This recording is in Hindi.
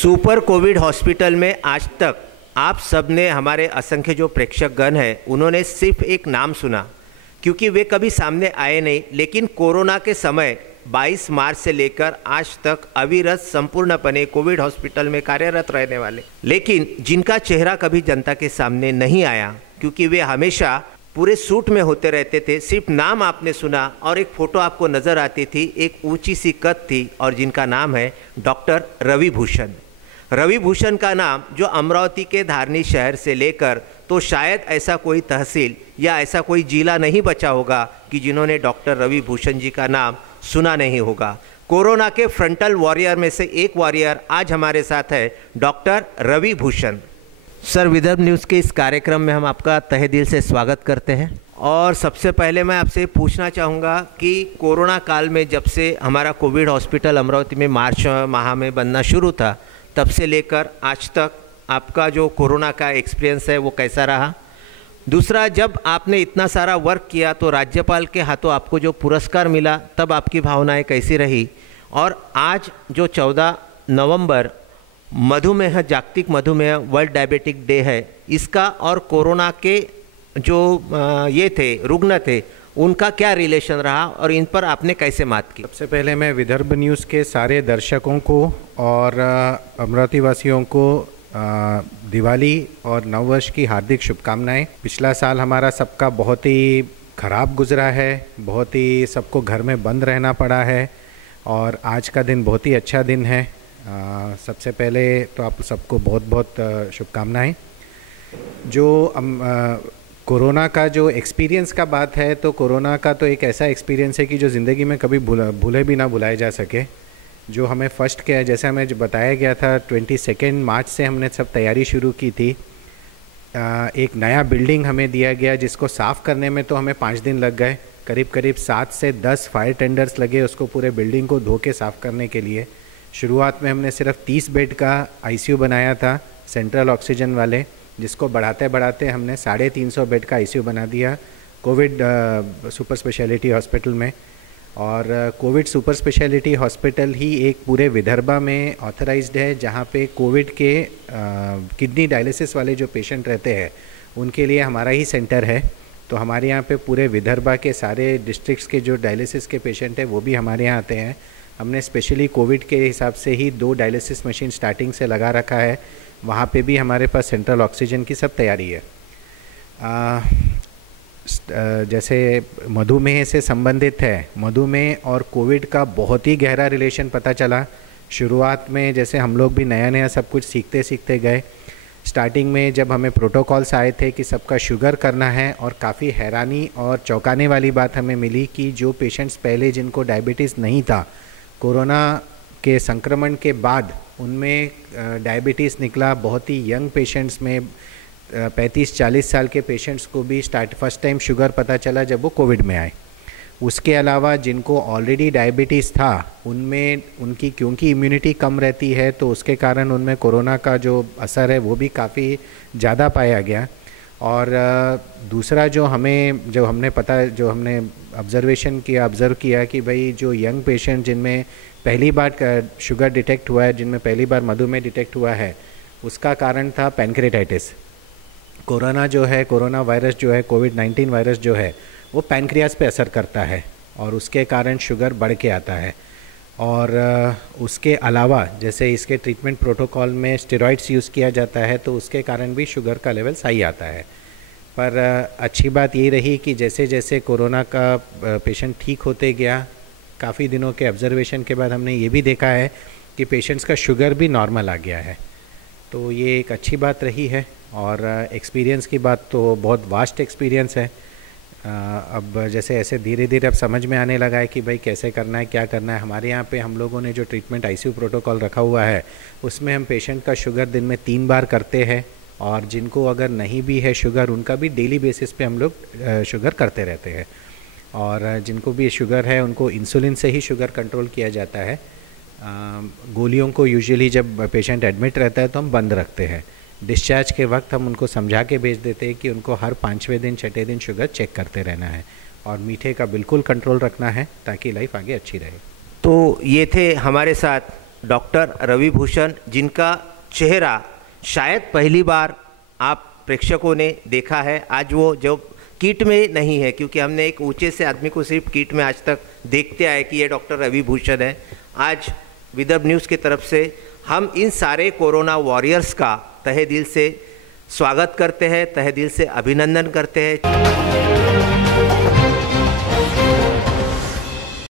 सुपर कोविड हॉस्पिटल में आज तक आप सब ने, हमारे असंख्य जो प्रेक्षक गण हैं, उन्होंने सिर्फ एक नाम सुना, क्योंकि वे कभी सामने आए नहीं। लेकिन कोरोना के समय 22 मार्च से लेकर आज तक अविरत संपूर्णपणे कोविड हॉस्पिटल में कार्यरत रहने वाले, लेकिन जिनका चेहरा कभी जनता के सामने नहीं आया, क्योंकि वे हमेशा पूरे सूट में होते रहते थे। सिर्फ नाम आपने सुना और एक फ़ोटो आपको नज़र आती थी, एक ऊंची सी कद थी, और जिनका नाम है डॉक्टर रवि भूषण। रवि भूषण का नाम जो अमरावती के धारनी शहर से लेकर तो शायद ऐसा कोई तहसील या ऐसा कोई जिला नहीं बचा होगा कि जिन्होंने डॉक्टर रवि भूषण जी का नाम सुना नहीं होगा। कोरोना के फ्रंटल वॉरियर में से एक वॉरियर आज हमारे साथ है, doctor Ravi Bhushan. Sir, Vidarbha news के इस कार्यक्रम में हम आपका तहे दिल से स्वागत करते हैं। और सबसे पहले मैं आपसे पूछना चाहूँगा कि कोरोना काल में जब से हमारा कोविड हॉस्पिटल अमरावती में मार्च माह में बनना शुरू था, तब से लेकर आज तक आपका जो कोरोना का एक्सपीरियंस है वो कैसा रहा? दूसरा, जब आपने इतना सारा वर्क किया तो राज्यपाल के हाथों आपको जो पुरस्कार मिला, तब आपकी भावनाएं कैसी रही? और आज जो 14 नवंबर मधुमेह, जागतिक मधुमेह वर्ल्ड डायबिटिक डे है, इसका और कोरोना के जो ये थे रुग्ण थे, उनका क्या रिलेशन रहा और इन पर आपने कैसे मात की? सबसे पहले मैं विदर्भ न्यूज़ के सारे दर्शकों को और अमरावती वासियों को दिवाली और नववर्ष की हार्दिक शुभकामनाएं। पिछला साल हमारा सबका बहुत ही ख़राब गुजरा है, बहुत ही सबको घर में बंद रहना पड़ा है, और आज का दिन बहुत ही अच्छा दिन है। सबसे पहले तो आप सबको बहुत बहुत शुभकामनाएं। जो कोरोना का जो एक्सपीरियंस का बात है, तो कोरोना का तो एक ऐसा एक्सपीरियंस है कि जो ज़िंदगी में कभी भूले भी ना भुलाए जा सके। जो हमें फर्स्ट किया, जैसे हमें जो बताया गया था, 22 मार्च से हमने सब तैयारी शुरू की थी। एक नया बिल्डिंग हमें दिया गया, जिसको साफ़ करने में तो हमें 5 दिन लग गए। करीब 7 से 10 फायर टेंडर्स लगे उसको पूरे बिल्डिंग को धो के साफ़ करने के लिए। शुरुआत में हमने सिर्फ 30 बेड का आईसीयू बनाया था, सेंट्रल ऑक्सीजन वाले, जिसको बढ़ाते बढ़ाते हमने 350 बेड का आईसीयू बना दिया कोविड सुपर स्पेशलिटी हॉस्पिटल में। और कोविड सुपर स्पेशलिटी हॉस्पिटल ही एक पूरे विदर्भा में ऑथराइज्ड है, जहाँ पे कोविड के किडनी डायलिसिस वाले जो पेशेंट रहते हैं उनके लिए हमारा ही सेंटर है। तो हमारे यहाँ पे पूरे विदर्भा के सारे डिस्ट्रिक्ट्स के जो डायलिसिस के पेशेंट हैं वो भी हमारे यहाँ आते हैं। हमने स्पेशली कोविड के हिसाब से ही 2 डायलिसिस मशीन स्टार्टिंग से लगा रखा है। वहाँ पे भी हमारे पास सेंट्रल ऑक्सीजन की सब तैयारी है। जैसे मधुमेह से संबंधित है, मधुमेह और कोविड का बहुत ही गहरा रिलेशन पता चला। शुरुआत में जैसे हम लोग भी नया नया सब कुछ सीखते सीखते गए। स्टार्टिंग में जब हमें प्रोटोकॉल्स आए थे कि सबका शुगर करना है, और काफ़ी हैरानी और चौंकाने वाली बात हमें मिली कि जो पेशेंट्स पहले जिनको डायबिटीज़ नहीं था, कोरोना के संक्रमण के बाद उनमें डायबिटीज़ निकला। बहुत ही यंग पेशेंट्स में 35-40 साल के पेशेंट्स को भी फर्स्ट टाइम शुगर पता चला जब वो कोविड में आए। उसके अलावा जिनको ऑलरेडी डायबिटीज़ था, उनमें उनकी क्योंकि इम्यूनिटी कम रहती है, तो उसके कारण उनमें कोरोना का जो असर है वो भी काफ़ी ज़्यादा पाया गया। और दूसरा जो हमने ऑब्ज़र्व किया कि भाई जो यंग पेशेंट जिनमें पहली बार शुगर डिटेक्ट हुआ है, जिनमें पहली बार मधुमेह डिटेक्ट हुआ है, उसका कारण था पैनक्रेटाइटिस। कोरोना वायरस जो है, कोविड-19 वायरस जो है, वो पैनक्रियास पे असर करता है और उसके कारण शुगर बढ़ के आता है। और उसके अलावा जैसे इसके ट्रीटमेंट प्रोटोकॉल में स्टेरॉइड्स यूज़ किया जाता है, तो उसके कारण भी शुगर का लेवल सही आता है। पर अच्छी बात ये रही कि जैसे जैसे कोरोना का पेशेंट ठीक होते गया, काफ़ी दिनों के ऑब्जर्वेशन के बाद हमने ये भी देखा है कि पेशेंट्स का शुगर भी नॉर्मल आ गया है। तो ये एक अच्छी बात रही है। और एक्सपीरियंस की बात तो बहुत वास्ट एक्सपीरियंस है। अब जैसे ऐसे धीरे धीरे अब समझ में आने लगा है कि भाई कैसे करना है, क्या करना है। हमारे यहाँ पे हम लोगों ने जो ट्रीटमेंट आईसीयू प्रोटोकॉल रखा हुआ है, उसमें हम पेशेंट का शुगर दिन में 3 बार करते हैं, और जिनको अगर नहीं भी है शुगर, उनका भी डेली बेसिस पे हम लोग शुगर करते रहते हैं। और जिनको भी शुगर है उनको इंसुलिन से ही शुगर कंट्रोल किया जाता है। गोलियों को यूजुअली जब पेशेंट एडमिट रहता है तो हम बंद रखते हैं। डिस्चार्ज के वक्त हम उनको समझा के भेज देते हैं कि उनको हर 5वें दिन 6ठे दिन शुगर चेक करते रहना है, और मीठे का बिल्कुल कंट्रोल रखना है ताकि लाइफ आगे अच्छी रहे। तो ये थे हमारे साथ डॉक्टर रवि भूषण, जिनका चेहरा शायद पहली बार आप प्रेक्षकों ने देखा है। आज वो जो किट में नहीं है, क्योंकि हमने एक ऊंचे से आदमी को सिर्फ किट में आज तक देखते आए कि ये डॉक्टर रवि भूषण है। आज विदर्भ न्यूज़ की तरफ से हम इन सारे कोरोना वॉरियर्स का तहे दिल से स्वागत करते हैं, तहे दिल से अभिनंदन करते हैं।